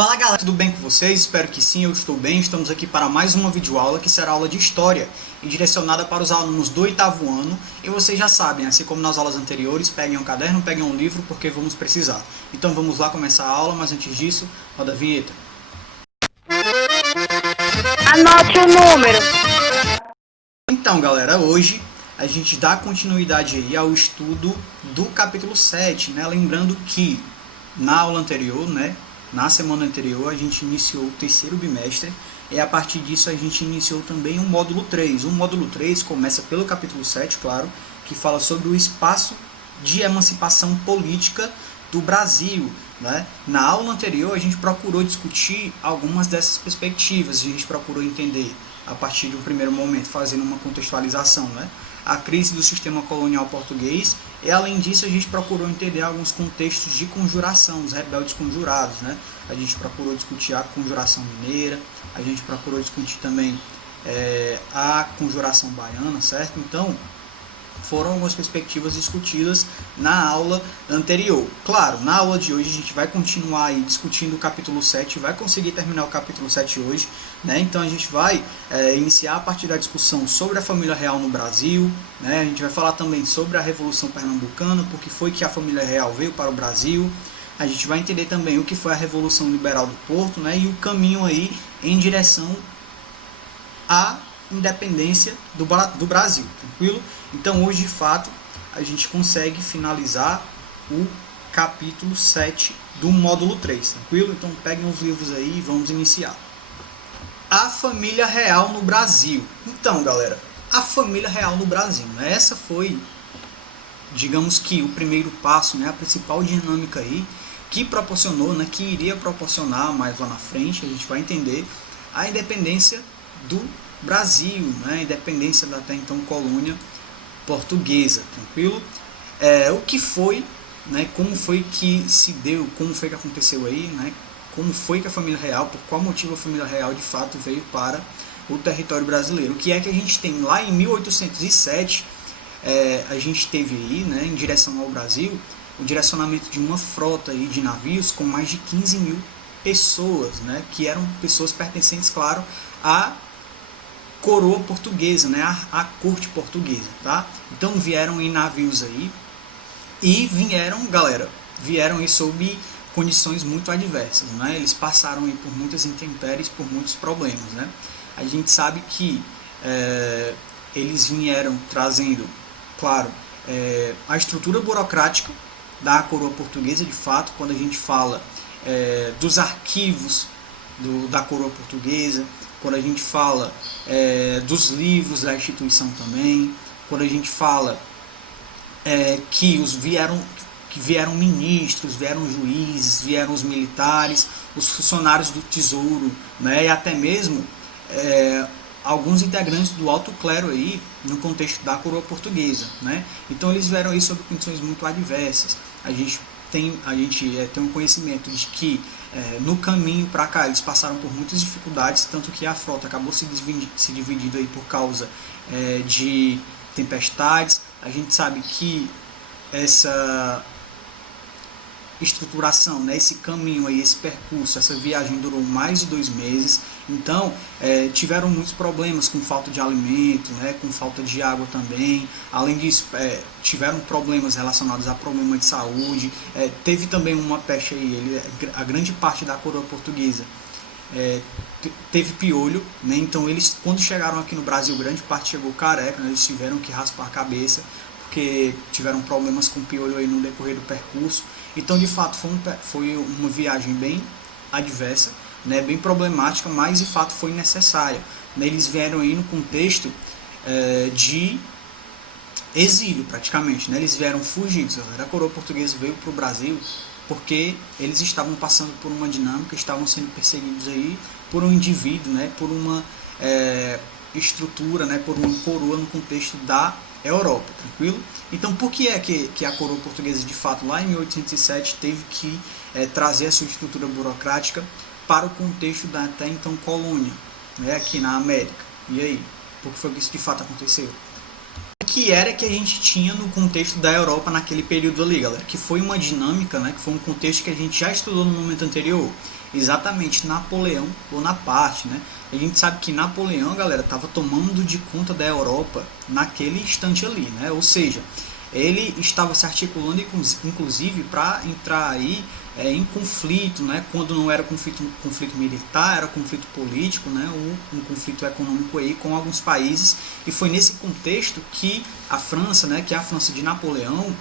Fala galera, tudo bem com vocês? Espero que sim, eu estou bem. Estamos aqui para mais uma videoaula que será aula de História e direcionada para os alunos do 8º ano. E vocês já sabem, assim como nas aulas anteriores, peguem um caderno, peguem um livro, porque vamos precisar. Então vamos lá começar a aula, mas antes disso, roda a vinheta. Anote o número. Então galera, hoje a gente dá continuidade aí ao estudo do capítulo 7, né? Lembrando que na aula anterior, né? Na semana anterior a gente iniciou o terceiro bimestre e a partir disso a gente iniciou também o módulo 3. O módulo 3 começa pelo capítulo 7, claro, que fala sobre o espaço de emancipação política do Brasil, né? Na aula anterior a gente procurou discutir algumas dessas perspectivas, a gente procurou entender a partir de um primeiro momento, fazendo uma contextualização, né? A crise do sistema colonial português, e além disso a gente procurou entender alguns contextos de conjuração, os rebeldes conjurados, né? A gente procurou discutir a conjuração mineira, a gente procurou discutir também a conjuração baiana, certo? Então, foram algumas perspectivas discutidas na aula anterior. Claro, na aula de hoje a gente vai continuar aí discutindo o capítulo 7, vai conseguir terminar o capítulo 7 hoje, né? Então a gente vai iniciar a partir da discussão sobre a família real no Brasil, né? A gente vai falar também sobre a Revolução Pernambucana, porque foi que a família real veio para o Brasil. A gente vai entender também o que foi a Revolução Liberal do Porto, né? E o caminho aí em direção à independência do Brasil, tranquilo? Então hoje de fato a gente consegue finalizar o capítulo 7 do módulo 3, tranquilo? Então peguem os livros aí e vamos iniciar. A família real no Brasil. Então galera, a família real no Brasil, né? Essa foi, digamos que o primeiro passo, né? A principal dinâmica aí que proporcionou, né? Que iria proporcionar mais lá na frente, a gente vai entender a independência do Brasil, né? Independência da até então colônia portuguesa, tranquilo? O que foi, né? Como foi que se deu, como foi que aconteceu aí, né? Como foi que a família real, por qual motivo a família real de fato veio para o território brasileiro? O que é que a gente tem lá em 1807? A gente teve aí, né? Em direção ao Brasil, o direcionamento de uma frota aí de navios com mais de 15 mil pessoas, né? Que eram pessoas pertencentes, claro, à coroa portuguesa, né, a corte portuguesa, tá? Então vieram em navios aí e vieram aí sob condições muito adversas, né? Eles passaram aí por muitas intempéries, por muitos problemas, né? A gente sabe que eles vieram trazendo, claro, a estrutura burocrática da coroa portuguesa, de fato, quando a gente fala dos arquivos da coroa portuguesa, quando a gente fala dos livros da instituição também, quando a gente fala que vieram ministros, vieram juízes, vieram os militares, os funcionários do tesouro, né, e até mesmo alguns integrantes do alto clero aí no contexto da coroa portuguesa, né? Então eles vieram aí sob condições muito adversas. A gente tem um conhecimento de que no caminho para cá eles passaram por muitas dificuldades, tanto que a frota acabou se dividindo aí por causa de tempestades. A gente sabe que essa estruturação, né, esse caminho aí, esse percurso, essa viagem durou mais de 2 meses. Então tiveram muitos problemas com falta de alimento, né, com falta de água também. Além disso, tiveram problemas relacionados a problema de saúde. Teve também uma peste aí, a grande parte da coroa portuguesa teve piolho, né? Então eles, quando chegaram aqui no Brasil, grande parte chegou careca, né? Eles tiveram que raspar a cabeça porque tiveram problemas com piolho aí no decorrer do percurso. Então de fato foi uma viagem bem adversa, né, bem problemática, mas de fato foi necessária, né? Eles vieram aí no contexto de exílio praticamente, né? Eles vieram fugidos. A coroa portuguesa veio para o Brasil porque eles estavam passando por uma dinâmica, estavam sendo perseguidos aí por um indivíduo, né, por uma estrutura, né, por uma coroa no contexto da Europa, tranquilo? Então por que é que a coroa portuguesa de fato lá em 1807 teve que trazer a sua estrutura burocrática para o contexto da até então colônia, né, aqui na América? E aí, por que foi que isso de fato aconteceu? O que era que a gente tinha no contexto da Europa naquele período ali, galera? Que foi uma dinâmica, né, que foi um contexto que a gente já estudou no momento anterior. exatamente Napoleão Bonaparte, né? A gente sabe que Napoleão, galera, estava tomando de conta da Europa naquele instante ali, né? Ou seja, ele estava se articulando, inclusive, para entrar aí em conflito, né? Quando não era conflito militar, era conflito político, né? Um conflito econômico aí com alguns países. E foi nesse contexto que a França, né? Que é a França de Napoleão,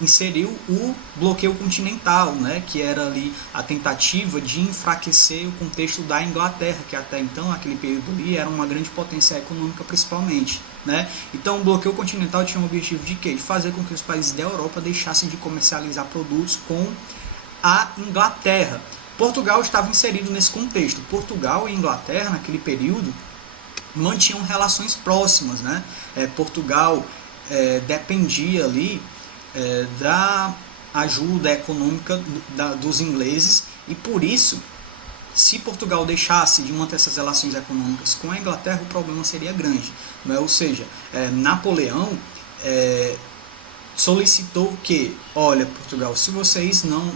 inseriu o bloqueio continental, né, que era ali a tentativa de enfraquecer o contexto da Inglaterra, que até então, naquele período ali, era uma grande potência econômica principalmente, né? Então o bloqueio continental tinha o objetivo de quê? De fazer com que os países da Europa deixassem de comercializar produtos com a Inglaterra. Portugal estava inserido nesse contexto. Portugal e Inglaterra, naquele período, mantinham relações próximas, né? Portugal dependia ali da ajuda econômica dos ingleses, e por isso, se Portugal deixasse de manter essas relações econômicas com a Inglaterra, o problema seria grande, né? Ou seja, Napoleão solicitou que, olha, Portugal, se vocês não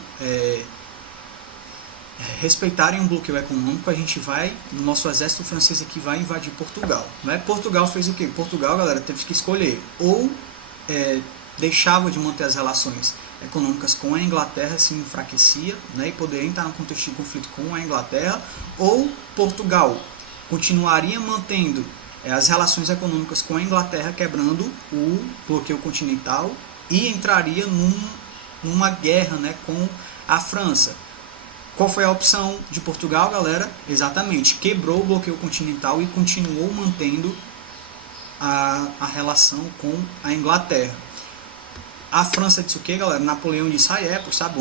respeitarem um bloqueio econômico, a gente vai, o nosso exército francês aqui vai invadir Portugal, né? Portugal fez o quê? Portugal, galera, teve que escolher, ou deixava de manter as relações econômicas com a Inglaterra, se enfraquecia, né, e poderia entrar no contexto de conflito com a Inglaterra, ou Portugal continuaria mantendo as relações econômicas com a Inglaterra, quebrando o bloqueio continental, e entraria numa guerra, né, com a França. Qual foi a opção de Portugal, galera? Exatamente, quebrou o bloqueio continental e continuou mantendo a relação com a Inglaterra. A França disse o que, galera? Napoleão disse,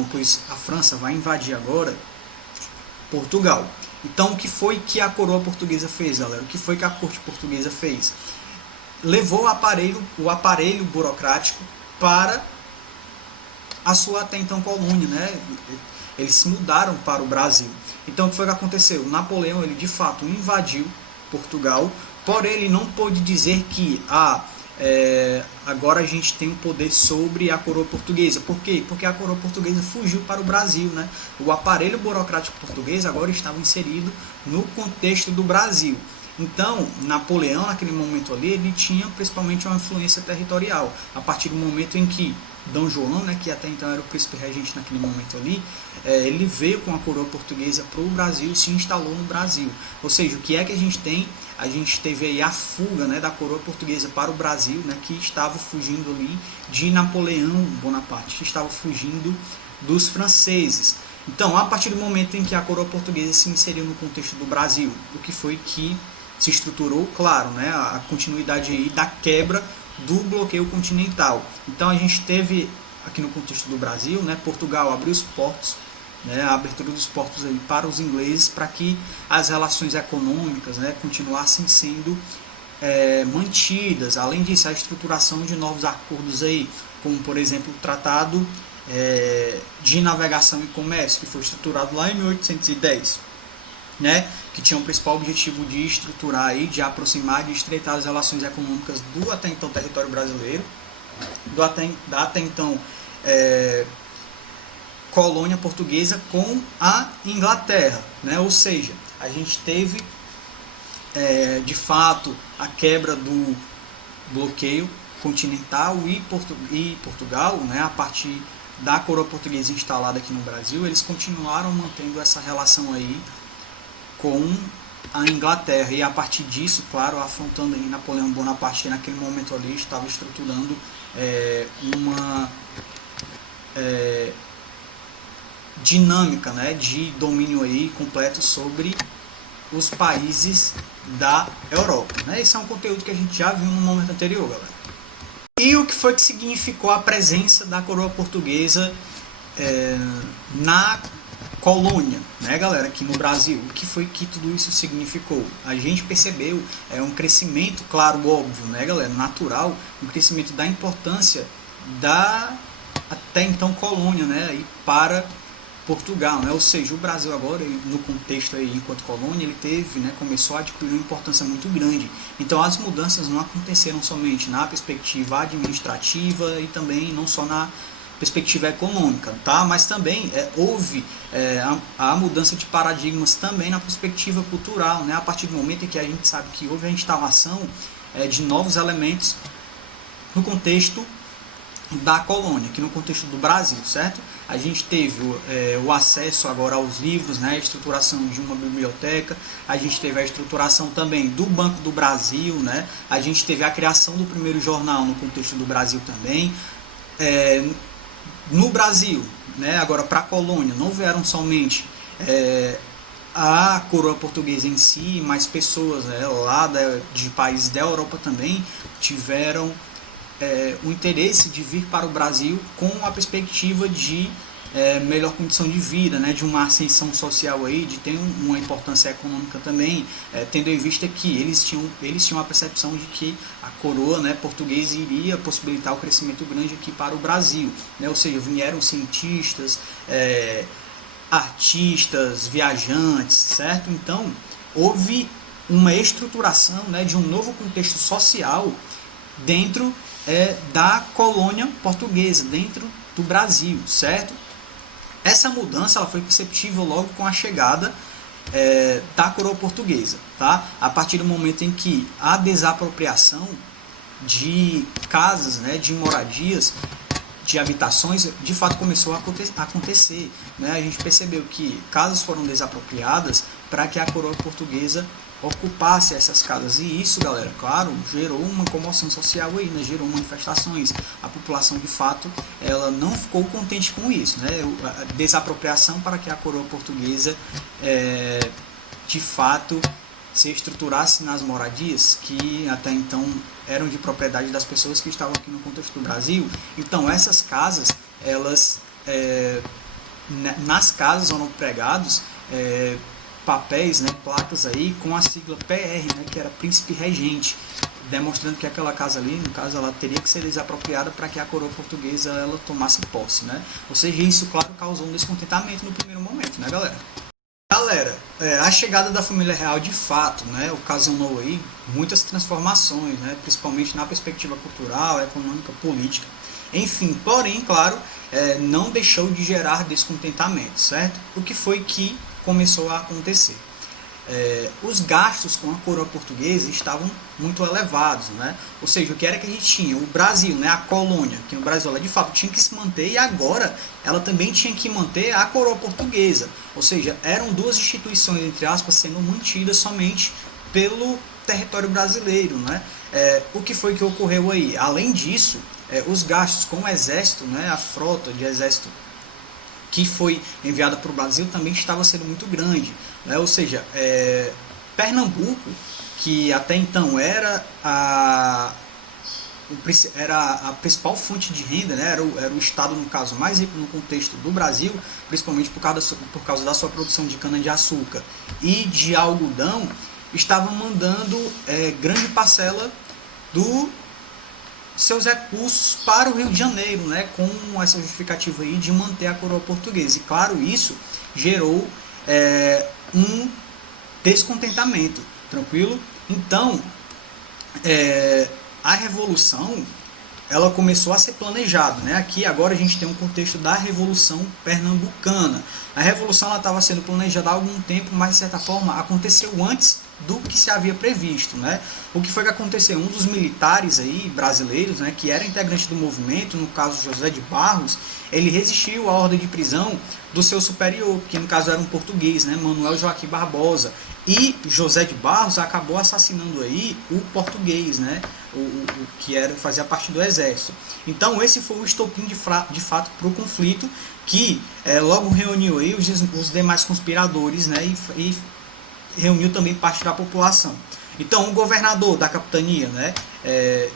pois a França vai invadir agora Portugal. Então, o que foi que a coroa portuguesa fez, galera? O que foi que a corte portuguesa fez? Levou o aparelho burocrático para a sua até então colônia, né? Eles se mudaram para o Brasil. Então, o que foi que aconteceu? Napoleão, ele de fato invadiu Portugal, porém ele não pôde dizer que agora a gente tem o poder sobre a coroa portuguesa. Por quê? Porque a coroa portuguesa fugiu para o Brasil, né? O aparelho burocrático português agora estava inserido no contexto do Brasil. Então, Napoleão, naquele momento ali, ele tinha principalmente uma influência territorial. A partir do momento em que D. João, né, que até então era o príncipe regente naquele momento ali, ele veio com a coroa portuguesa para o Brasil, se instalou no Brasil. Ou seja, o que é que a gente tem? A gente teve aí a fuga, né, da coroa portuguesa para o Brasil, né, que estava fugindo ali de Napoleão Bonaparte, que estava fugindo dos franceses. Então, a partir do momento em que a coroa portuguesa se inseriu no contexto do Brasil, o que foi que se estruturou, claro, né, a continuidade aí da quebra do bloqueio continental. Então a gente teve aqui no contexto do Brasil, né, Portugal abriu os portos, né, a abertura dos portos aí para os ingleses, para que as relações econômicas, né, continuassem sendo mantidas. Além disso, a estruturação de novos acordos aí, como por exemplo o Tratado de Navegação e Comércio, que foi estruturado lá em 1810, né, que tinha o principal objetivo de estruturar aí, de aproximar, de estreitar as relações econômicas do até então território brasileiro, da até então colônia portuguesa com a Inglaterra, né? Ou seja, a gente teve de fato a quebra do bloqueio continental e Portugal, né, a partir da coroa portuguesa instalada aqui no Brasil, eles continuaram mantendo essa relação aí com a Inglaterra, e a partir disso, claro, afrontando aí Napoleão Bonaparte, naquele momento ali estava estruturando uma dinâmica, né, de domínio aí completo sobre os países da Europa, né? Esse é um conteúdo que a gente já viu no momento anterior, galera. E o que foi que significou a presença da coroa portuguesa na colônia, né, galera, aqui no Brasil? O que foi que tudo isso significou? A gente percebeu um crescimento, claro, óbvio, né, galera, natural, um crescimento da importância da até então colônia, né, aí para Portugal, né? Ou seja, o Brasil agora, no contexto aí enquanto colônia, ele teve, né, começou a adquirir uma importância muito grande. Então as mudanças não aconteceram somente na perspectiva administrativa e também não só perspectiva econômica, tá? Mas também houve a mudança de paradigmas também na perspectiva cultural, né? A partir do momento em que a gente sabe que houve a instalação de novos elementos no contexto da colônia, aqui no contexto do Brasil, certo? A gente teve o acesso agora aos livros, né? A estruturação de uma biblioteca, a gente teve a estruturação também do Banco do Brasil, né? A gente teve a criação do primeiro jornal no contexto do Brasil também. No Brasil, né? Agora para a colônia, não vieram somente a coroa portuguesa em si, mas pessoas lá de países da Europa também tiveram o interesse de vir para o Brasil com a perspectiva de melhor condição de vida, né, de uma ascensão social aí, de ter uma importância econômica também, tendo em vista que eles tinham a percepção de que a coroa, né, portuguesa iria possibilitar o crescimento grande aqui para o Brasil, né, ou seja, vieram cientistas, artistas, viajantes, certo? Então houve uma estruturação, né, de um novo contexto social dentro da colônia portuguesa, dentro do Brasil, certo? Essa mudança ela foi perceptível logo com a chegada da coroa portuguesa, tá? A partir do momento em que a desapropriação de casas, né, de moradias, de habitações, de fato começou a acontecer, né? A gente percebeu que casas foram desapropriadas para que a coroa portuguesa ocupasse essas casas, e isso, galera, claro, gerou uma comoção social aí, né? Gerou manifestações. A população, de fato, ela não ficou contente com isso, né? A desapropriação para que a coroa portuguesa de fato se estruturasse nas moradias que até então eram de propriedade das pessoas que estavam aqui no contexto do Brasil. Então essas casas, elas nas casas foram pregados papéis, né, placas aí com a sigla PR, né, que era Príncipe Regente, demonstrando que aquela casa ali, no caso, ela teria que ser desapropriada para que a coroa portuguesa ela tomasse posse, né? Ou seja, isso, claro, causou um descontentamento no primeiro momento, né, galera? Galera, a chegada da família real, de fato, né, ocasionou aí muitas transformações, né, principalmente na perspectiva cultural, econômica, política, enfim, porém, claro, não deixou de gerar descontentamento, certo? O que foi que começou a acontecer? Os gastos com a coroa portuguesa estavam muito elevados, né? Ou seja, o que era que a gente tinha? O Brasil, né? A colônia, que no Brasil ela de fato tinha que se manter, e agora ela também tinha que manter a coroa portuguesa. Ou seja, eram duas instituições, entre aspas, sendo mantidas somente pelo território brasileiro, né? O que foi que ocorreu aí? Além disso, os gastos com o exército, né? A frota de exército que foi enviada para o Brasil também estava sendo muito grande, né? Ou seja, Pernambuco, que até então era a principal fonte de renda, né? era o estado, no caso, mais rico no contexto do Brasil, principalmente por causa da sua produção de cana-de-açúcar e de algodão, estava mandando grande parcela do seus recursos para o Rio de Janeiro, né, com essa justificativa aí de manter a coroa portuguesa. E claro, isso gerou um descontentamento, tranquilo? Então, a revolução ela começou a ser planejada, né? Aqui agora a gente tem um contexto da Revolução Pernambucana. A revolução estava sendo planejada há algum tempo, mas de certa forma aconteceu antes do que se havia previsto, né? O que foi que aconteceu? Um dos militares aí brasileiros, né, que era integrante do movimento, no caso José de Barros, ele resistiu à ordem de prisão do seu superior, que no caso era um português, né, Manuel Joaquim Barbosa, e José de Barros acabou assassinando aí o português, né, o que fazia parte do exército. Então esse foi o estopim de fato para o conflito, que logo reuniu aí os demais conspiradores, né, e reuniu também parte da população. Então o governador da capitania, né,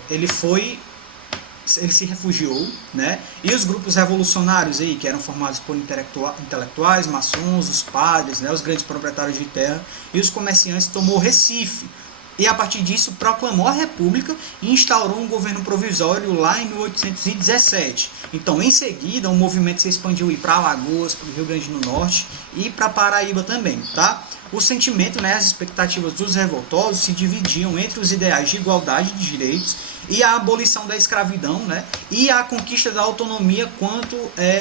ele se refugiou, né, e os grupos revolucionários aí, que eram formados por intelectuais, maçons, os padres, né, os grandes proprietários de terra e os comerciantes, tomou Recife, e a partir disso proclamou a República e instaurou um governo provisório lá em 1817. Então, em seguida, o movimento se expandiu para Alagoas, para o Rio Grande do Norte e para Paraíba também, tá? O sentimento, né, as expectativas dos revoltosos se dividiam entre os ideais de igualdade de direitos e a abolição da escravidão, né, e a conquista da autonomia quanto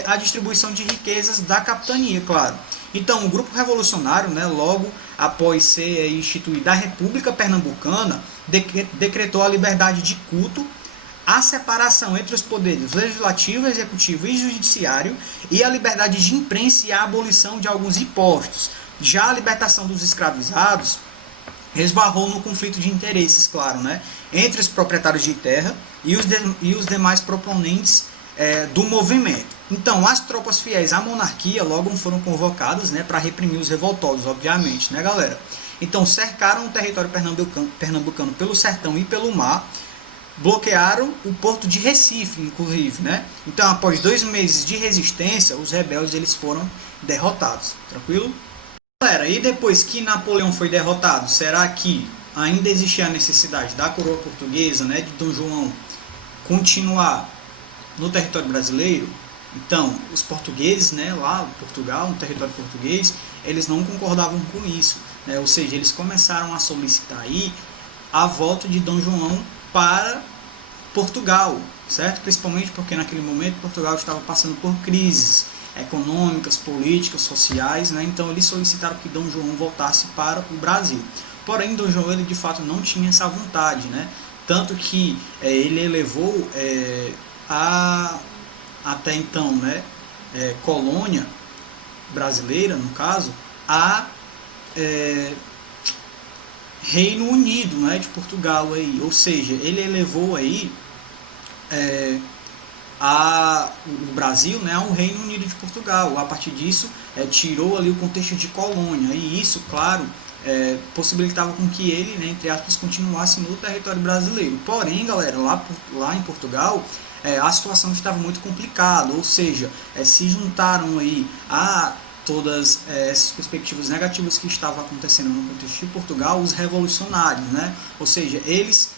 à distribuição de riquezas da capitania, claro. Então, o grupo revolucionário, né, logo após ser instituída a República Pernambucana, decretou a liberdade de culto, a separação entre os poderes legislativo, executivo e judiciário e a liberdade de imprensa e a abolição de alguns impostos. Já a libertação dos escravizados esbarrou no conflito de interesses, claro, né, entre os proprietários de terra e os demais proponentes do movimento. Então, as tropas fiéis à monarquia logo foram convocadas, né, para reprimir os revoltosos, obviamente, né, galera? Então, cercaram o território pernambucano pelo sertão e pelo mar, bloquearam o porto de Recife, inclusive, né? Então, após 2 meses de resistência, os rebeldes eles foram derrotados, tranquilo? Galera, e depois que Napoleão foi derrotado, será que ainda existia a necessidade da coroa portuguesa, né, de Dom João, continuar no território brasileiro? Então, os portugueses, né, lá em Portugal, no território português, eles não concordavam com isso, né? Ou seja, eles começaram a solicitar aí a volta de Dom João para Portugal, certo? Principalmente porque naquele momento Portugal estava passando por crises econômicas, políticas, sociais, né? Então eles solicitaram que Dom João voltasse para o Brasil. Porém, Dom João ele de fato não tinha essa vontade, né? Tanto que ele elevou até então, né, colônia brasileira, no caso, a Reino Unido, né, de Portugal aí. Ou seja, ele elevou aí o Brasil, né, ao Reino Unido de Portugal. A partir disso, tirou ali o contexto de colônia, e isso, claro, possibilitava com que ele, né, entre aspas, continuasse no território brasileiro. Porém, galera, lá em Portugal, a situação estava muito complicada, ou seja, se juntaram aí a todas essas perspectivas negativas que estavam acontecendo no contexto de Portugal, os revolucionários, né? Ou seja, eles,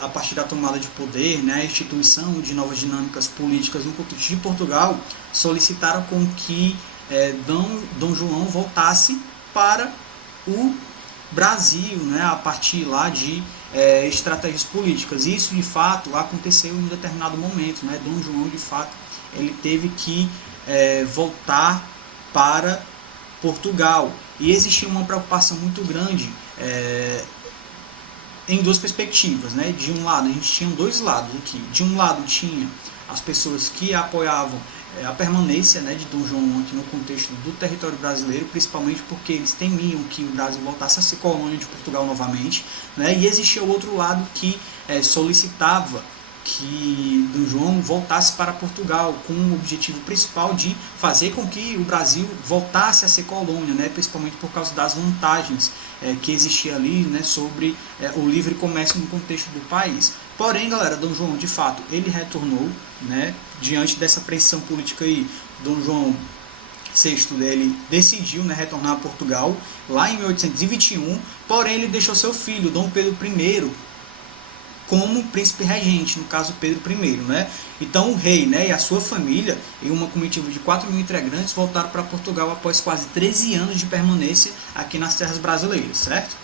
a partir da tomada de poder, né, a instituição de novas dinâmicas políticas no contexto de Portugal, solicitaram com que Dom João voltasse para o Brasil, né, a partir lá de estratégias políticas. E isso de fato aconteceu em um determinado momento, né? Dom João de fato ele teve que voltar para Portugal, e existia uma preocupação muito grande em duas perspectivas, né? De um lado, a gente tinha 2 lados aqui. De um lado tinha as pessoas que apoiavam a permanência, né, de Dom João aqui no contexto do território brasileiro, principalmente porque eles temiam que o Brasil voltasse a ser colônia de Portugal novamente, né? E existia o outro lado que solicitava que Dom João voltasse para Portugal, com o objetivo principal de fazer com que o Brasil voltasse a ser colônia, né? Principalmente por causa das vantagens que existia ali, né, sobre o livre comércio no contexto do país. Porém, galera, Dom João, de fato, ele retornou, né, diante dessa pressão política aí. Dom João VI, ele decidiu, né, retornar a Portugal lá em 1821, porém ele deixou seu filho, Dom Pedro I, como príncipe regente, no caso Pedro I, né? Então o rei, né, e a sua família, e uma comitiva de 4.000 integrantes, voltaram para Portugal após quase 13 anos de permanência aqui nas terras brasileiras, certo?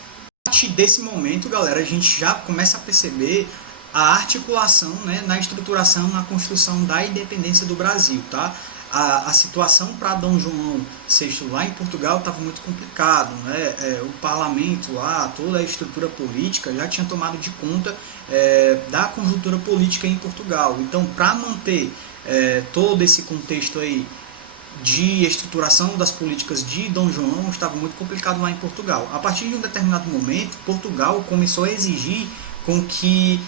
A partir desse momento, galera, a gente já começa a perceber a articulação, né, na estruturação, na construção da independência do Brasil, tá? A situação para Dom João VI lá em Portugal estava muito complicado, né? O parlamento lá, toda a estrutura política já tinha tomado de conta da conjuntura política em Portugal. Então, para manter todo esse contexto aí de estruturação das políticas de Dom João, estava muito complicado lá em Portugal. A partir de um determinado momento, Portugal começou a exigir com que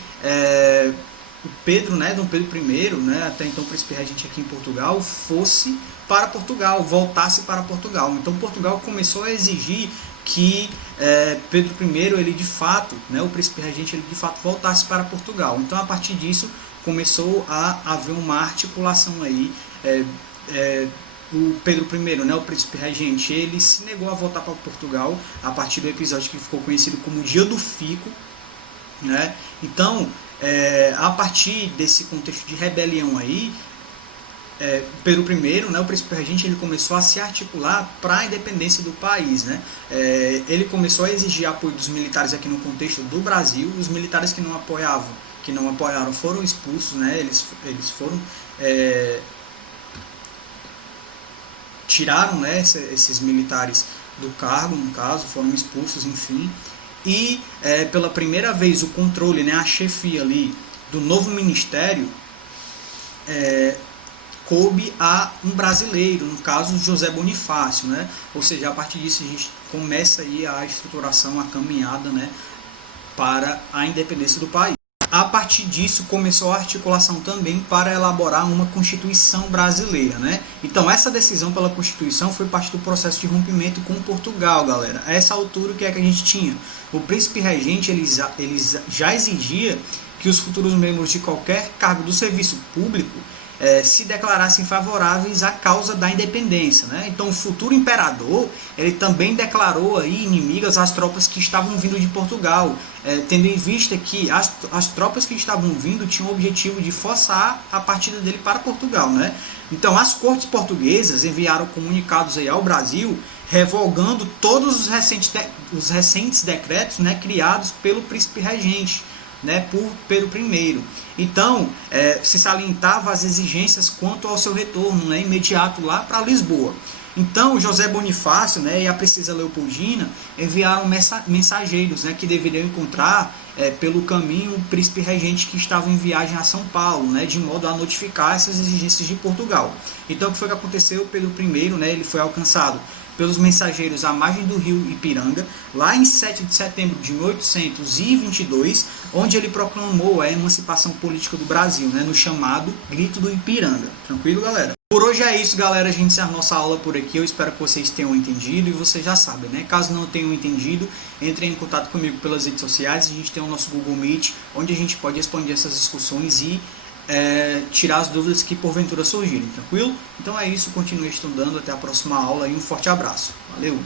o Pedro, né, Dom Pedro I, né, até então príncipe regente aqui em Portugal, fosse para Portugal, voltasse para Portugal. Então Portugal começou a exigir que Pedro I, ele de fato, né, o príncipe regente, ele de fato voltasse para Portugal. Então a partir disso começou a haver uma articulação aí o Pedro I, né, o príncipe regente, ele se negou a voltar para Portugal a partir do episódio que ficou conhecido como o Dia do Fico, né? Então, a partir desse contexto de rebelião aí, Pedro I, né, o príncipe regente, ele começou a se articular para a independência do país, né? Ele começou a exigir apoio dos militares aqui no contexto do Brasil. Os militares que não apoiaram foram expulsos, né? Eles foram tiraram, né, esses militares do cargo, no caso, foram expulsos, enfim. E pela primeira vez o controle, né, a chefia ali do novo ministério coube a um brasileiro, no caso José Bonifácio, né? Ou seja, a partir disso a gente começa aí a estruturação, a caminhada, né, para a independência do país. A partir disso começou a articulação também para elaborar uma Constituição brasileira, né? Então essa decisão pela Constituição foi parte do processo de rompimento com Portugal, galera. A essa altura o que é que a gente tinha? O príncipe regente ele já exigia que os futuros membros de qualquer cargo do serviço público se declarassem favoráveis à causa da independência, né? Então o futuro imperador ele também declarou aí inimigas às tropas que estavam vindo de Portugal, tendo em vista que as tropas que estavam vindo tinham o objetivo de forçar a partida dele para Portugal, né? Então as cortes portuguesas enviaram comunicados aí ao Brasil revogando todos os recentes decretos, né, criados pelo príncipe regente, né, por Pedro I. Então, se salientava as exigências quanto ao seu retorno, né, imediato lá para Lisboa. Então, José Bonifácio, né, e a princesa Leopoldina enviaram mensageiros, né, que deveriam encontrar pelo caminho o príncipe regente que estava em viagem a São Paulo, né, de modo a notificar essas exigências de Portugal. Então, o que foi que aconteceu? Pedro I, né, ele foi alcançado pelos mensageiros à margem do rio Ipiranga, lá em 7 de setembro de 1822, onde ele proclamou a emancipação política do Brasil, né, no chamado Grito do Ipiranga. Tranquilo, galera? Por hoje é isso, galera. A gente encerra a nossa aula por aqui. Eu espero que vocês tenham entendido e vocês já sabem, né? Caso não tenham entendido, entrem em contato comigo pelas redes sociais. A gente tem o nosso Google Meet, onde a gente pode responder essas discussões e tirar as dúvidas que porventura surgirem, tranquilo? Então é isso, continue estudando, até a próxima aula e um forte abraço. Valeu!